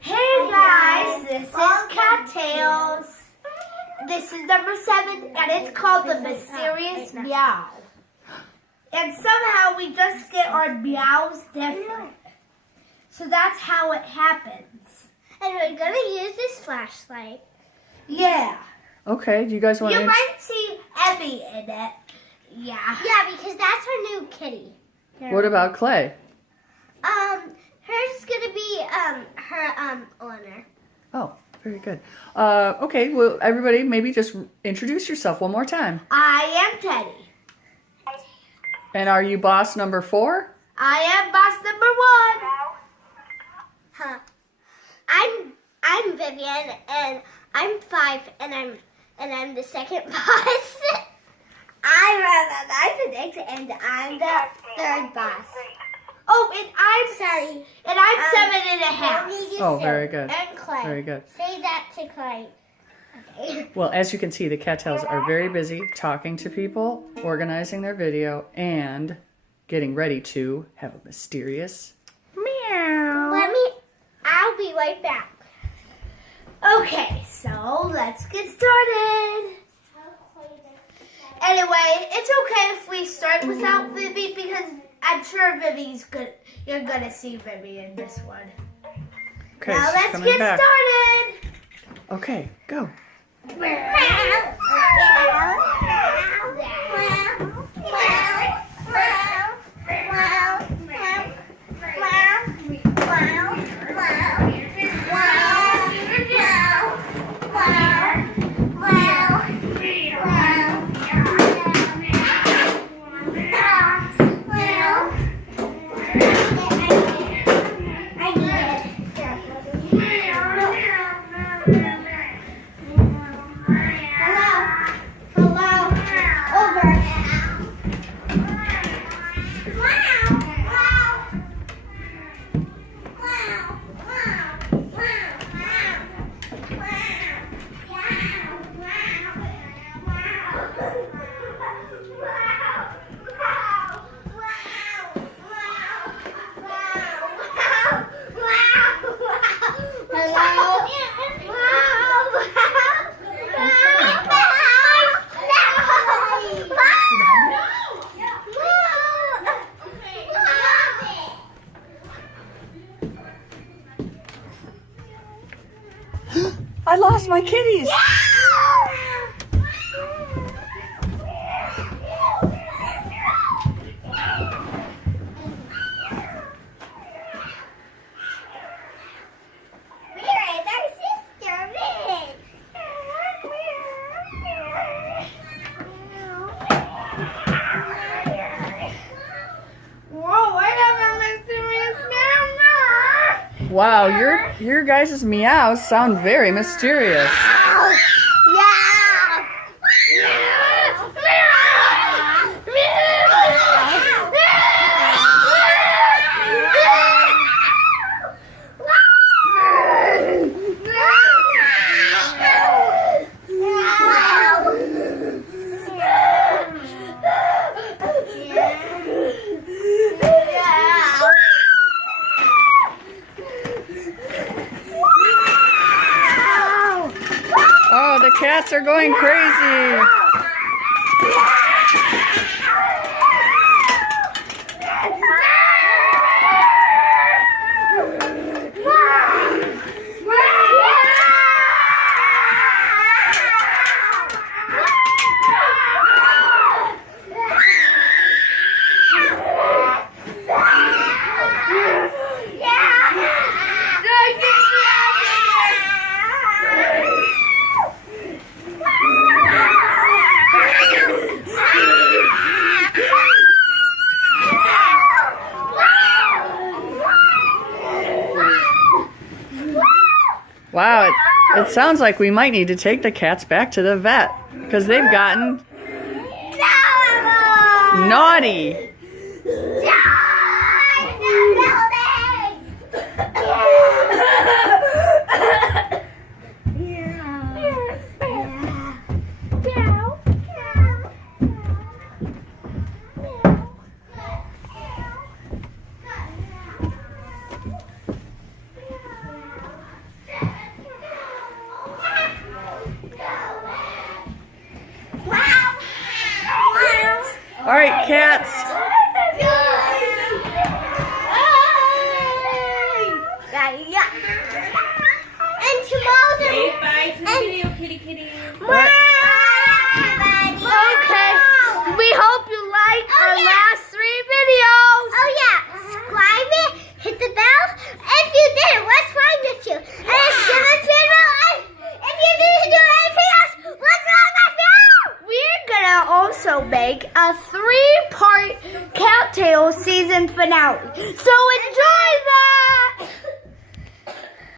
Hey guys, this is Cattails. This is number 7 and it's called the Mysterious Meow. And somehow we just get our meows different. So that's how it happens. And we're going to use this flashlight. Yeah. Okay, do you guys want You to... might see Evie in it. Yeah. Yeah, because that's our new kitty. What about Clay? Hers is going to be her owner. Oh, very good. Okay, well, everybody, maybe just introduce yourself one more time. I am Teddy. And are you boss number 4? I am boss number 1. Huh. I'm Vivian, and I'm 5, and I'm the second boss. I'm Isaac, and I'm the third boss. Oh, and I'm 7.5. Oh, very good. And Clay. Very good. Say that to Clay. Okay. Well, as you can see, the Cattails are very busy talking to people, organizing their video, and getting ready to have a mysterious meow. I'll be right back. Okay, so let's get started. Anyway, it's okay if we start without Vivi because I'm sure Vivi's good. You're gonna see Vivi in this one. Okay, Now she's let's coming get back. started. Okay, go. I lost my kitties. Whoa, I have a mysterious meow. Wow, your guys' meows sound very mysterious. Oh, the cats are going crazy. Wow, it sounds like we might need to take the cats back to the vet because they've gotten naughty. And tomorrow's Say bye to the video, kitty kitty. Okay. We hope you like our last 3 videos. Oh yeah, subscribe it, hit the bell. If you did it, what's wrong with you? And give us a bell. If you didn't do anything else, what's wrong with you? We're gonna also make a 3-part Cowtail season finale. So enjoy!